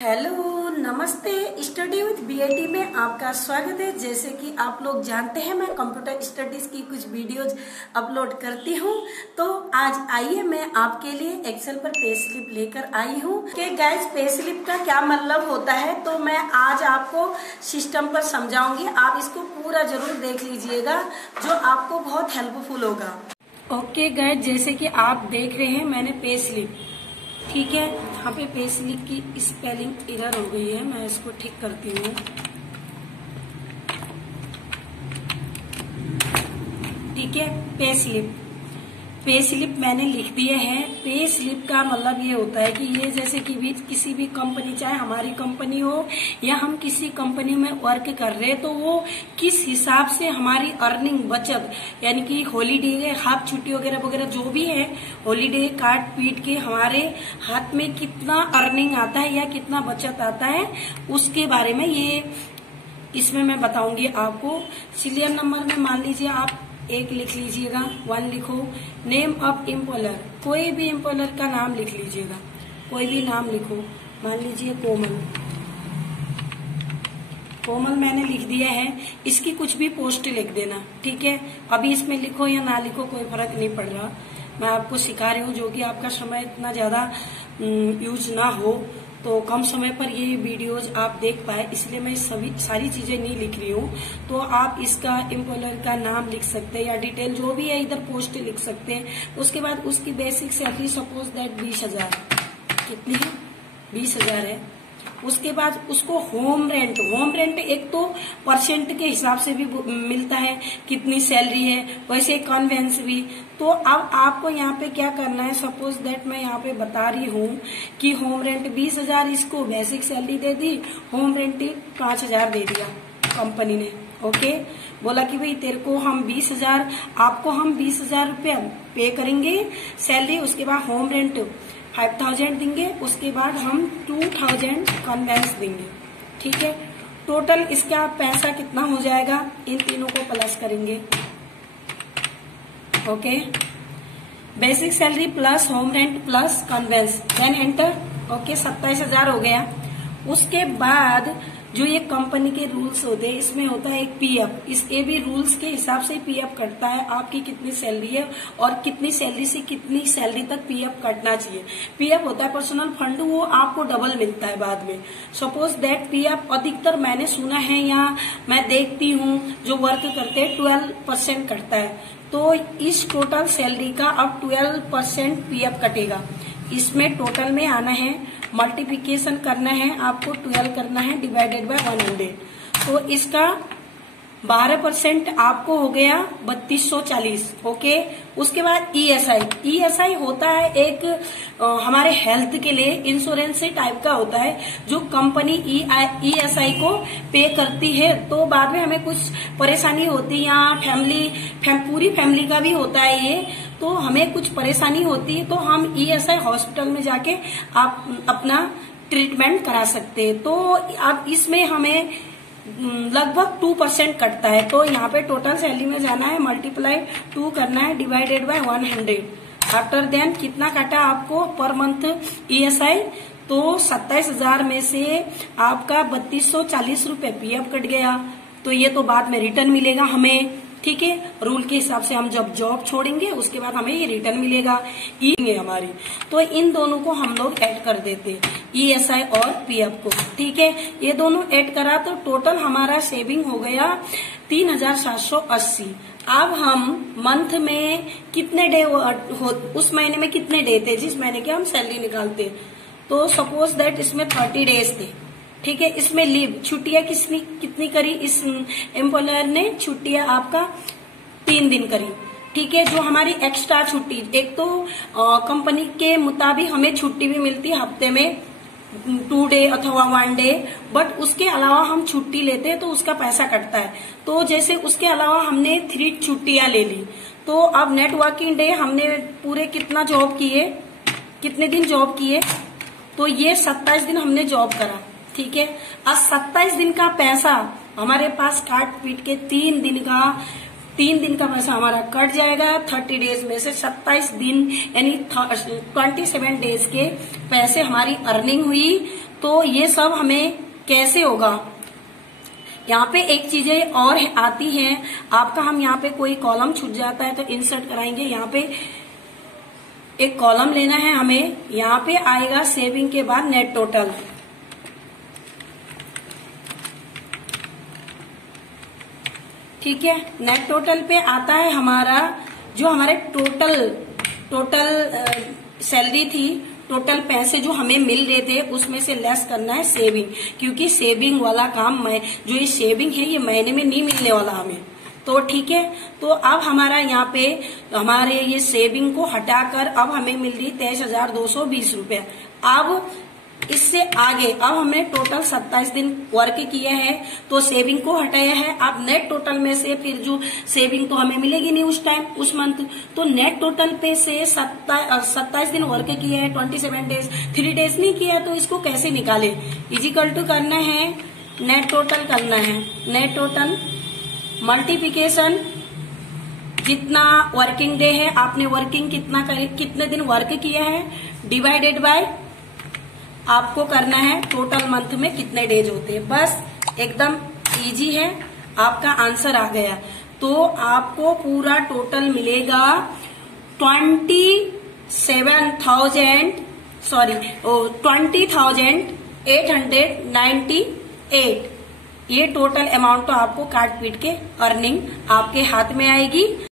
Hello, नमस्ते। Study with BAT में आपका स्वागत है। जैसे कि आप लोग जानते हैं, मैं कंप्यूटर स्टडीज की कुछ वीडियोज अपलोड करती हूँ। तो आज आइए मैं आपके लिए एक्सेल पर पे स्लिप लेकर आई हूँ कि गाइस पे स्लिप का क्या मतलब होता है। तो मैं आज आपको सिस्टम पर समझाऊंगी। आप इसको पूरा जरूर देख लीजिएगा, जो आपको बहुत हेल्पफुल होगा। ओके गाइस, जैसे कि आप देख रहे हैं मैंने पे स्लिप, ठीक है। यहाँ पे पे स्लिप की स्पेलिंग एरर हो गई है, मैं इसको ठीक करती हूँ। ठीक है, पे स्लिप मैंने लिख दिए हैं। पे स्लिप का मतलब ये होता है कि ये जैसे कि भी किसी भी कंपनी, चाहे हमारी कंपनी हो या हम किसी कंपनी में वर्क कर रहे हैं, तो वो किस हिसाब से हमारी अर्निंग बचत, यानी कि हॉलीडे, हाफ छुट्टी वगैरह वगैरह जो भी है, हॉलीडे काट पीट के हमारे हाथ में कितना अर्निंग आता है या कितना बचत आता है, उसके बारे में ये इसमें मैं बताऊंगी आपको। सीरियल नंबर में मान लीजिए आप 1 लिख लीजिएगा, 1 लिखो। नेम ऑफ एम्प्लॉयर, कोई भी एम्प्लॉयर का नाम लिख लीजिएगा, कोई भी नाम लिखो। मान लीजिए कोमल मैंने लिख दिया है। इसकी कुछ भी पोस्ट लिख देना, ठीक है। अभी इसमें लिखो या ना लिखो कोई फर्क नहीं पड़ रहा, मैं आपको सिखा रही हूँ, जो कि आपका समय इतना ज्यादा यूज ना हो, तो कम समय पर ये वीडियोज आप देख पाए, इसलिए मैं सारी चीजें नहीं लिख रही हूँ। तो आप इसका एम्प्लॉयर का नाम लिख सकते हैं या डिटेल जो भी है इधर पोस्ट लिख सकते हैं। उसके बाद उसकी बेसिक सैलरी सपोज दैट 20,000, कितनी है? 20,000 है। उसके बाद उसको होम रेंट एक तो परसेंट के हिसाब से भी मिलता है, कितनी सैलरी है, वैसे कन्वेंस भी। तो अब आपको यहाँ पे क्या करना है, सपोज दैट मैं यहाँ पे बता रही हूँ कि होम रेंट 20,000, इसको बेसिक सैलरी दे दी, होम रेंट 5,000 दे दिया कंपनी ने। ओके, बोला कि भाई तेरे को हम 20,000, आपको हम 20,000 रुपया पे करेंगे सैलरी, उसके बाद होम रेंट 5,000 देंगे, उसके बाद हम 2,000 कन्वेंस देंगे, ठीक है। टोटल इसका पैसा कितना हो जाएगा, इन तीनों को प्लस करेंगे। Okay, basic salary plus home rent plus conveyance, then enter. Okay, 27,000 हो गया। उसके बाद जो ये कंपनी के रूल्स होते हैं, इसमें होता है एक पीएफ। इस ये भी रूल्स के हिसाब से पीएफ कटता है, आपकी कितनी सैलरी है और कितनी सैलरी से कितनी सैलरी तक पीएफ कटना चाहिए। पीएफ होता है पर्सनल फंड, वो आपको डबल मिलता है बाद में। सपोज दैट पीएफ अधिकतर मैंने सुना है या मैं देखती हूँ जो वर्क करते हैं 12% कटता है। तो इस टोटल सैलरी का अब 12% पीएफ कटेगा। इसमें टोटल में आना है, मल्टीप्लिकेशन करना है, आपको 12 करना है डिवाइडेड बाय 100। तो इसका 12% आपको हो गया 3240। ओके, उसके बाद ईएसआई होता है एक हमारे हेल्थ के लिए इंश्योरेंस से टाइप का होता है, जो कंपनी ईएसआई को पे करती है। तो बाद में हमें कुछ परेशानी होती है, या पूरी फैमिली का भी होता है ये, तो हमें कुछ परेशानी होती है तो हम ईएसआई हॉस्पिटल में जाके आप अपना ट्रीटमेंट करा सकते हैं। तो अब इसमें हमें लगभग 2% कटता है। तो यहाँ पे टोटल सैलरी में जाना है, मल्टीप्लाई 2 करना है डिवाइडेड बाय 100। आफ्टर देन कितना कटा आपको पर मंथ ईएसआई, तो 27,000 में से आपका 3240 रुपए पीएफ कट गया। तो ये तो बाद में रिटर्न मिलेगा हमें, ठीक है। रूल के हिसाब से हम जब जॉब छोड़ेंगे उसके बाद हमें ये रिटर्न मिलेगा हमारी। तो इन दोनों को हम लोग ऐड कर देते हैं, ईएसआई और पीएफ को, ठीक है। ये दोनों ऐड करा तो टोटल हमारा सेविंग हो गया 3,780। अब हम मंथ में कितने डे उस महीने में कितने डे थे जिस महीने के हम सैलरी निकालते, तो सपोज दैट इसमें 30 डेज थे, ठीक है। इसमें लीव छुट्टियां कितनी करी इस एम्प्लॉयर ने, छुट्टियां आपका 3 दिन करी, ठीक है। जो हमारी एक्स्ट्रा छुट्टी, एक तो कंपनी के मुताबिक हमें छुट्टी भी मिलती है हफ्ते में 2 डे अथवा 1 डे, बट उसके अलावा हम छुट्टी लेते हैं तो उसका पैसा कटता है। तो जैसे उसके अलावा हमने 3 छुट्टियां ले ली, तो अब नेट वर्किंग डे हमने पूरे कितना जॉब किए, कितने दिन जॉब किए, तो ये 27 दिन हमने जॉब करा, ठीक है। अब 27 दिन का पैसा हमारे पास काट पीट के 3 दिन का पैसा हमारा कट जाएगा। 30 डेज में से 27 दिन यानी 27 डेज के पैसे हमारी अर्निंग हुई। तो ये सब हमें कैसे होगा। यहाँ पे एक चीजें और आती हैं आपका, हम यहाँ पे कोई कॉलम छूट जाता है तो इंसर्ट कराएंगे। यहाँ पे एक कॉलम लेना है हमें, यहाँ पे आएगा सेविंग के बाद नेट टोटल। ठीक है, नेट टोटल पे आता है हमारा जो हमारे टोटल सैलरी थी, टोटल पैसे जो हमें मिल रहे थे उसमें से लेस करना है सेविंग, क्योंकि सेविंग वाला काम जो ये सेविंग है ये महीने में नहीं मिलने वाला हमें। तो ठीक है, तो अब हमारा यहाँ पे हमारे ये सेविंग को हटाकर अब हमें मिल रही 23,220 रुपया। अब इससे आगे अब हमने टोटल 27 दिन वर्क किया है तो सेविंग को हटाया है। अब नेट टोटल में से फिर जो सेविंग तो हमें मिलेगी नहीं उस टाइम उस मंथ, तो नेट टोटल पे से 27 दिन वर्क किया है, 27 डेज, 3 डेज नहीं किया, तो इसको कैसे निकाले। इजिकल टू करना है नेट टोटल करना है, नेट टोटल मल्टीप्लिकेशन जितना वर्किंग डे है, आपने वर्किंग कितने दिन वर्क किया है, डिवाइडेड बाय आपको करना है टोटल मंथ में कितने डेज होते हैं। बस एकदम इजी है, आपका आंसर आ गया। तो आपको पूरा टोटल मिलेगा 20,898। ये टोटल अमाउंट तो आपको काट पीट के अर्निंग आपके हाथ में आएगी।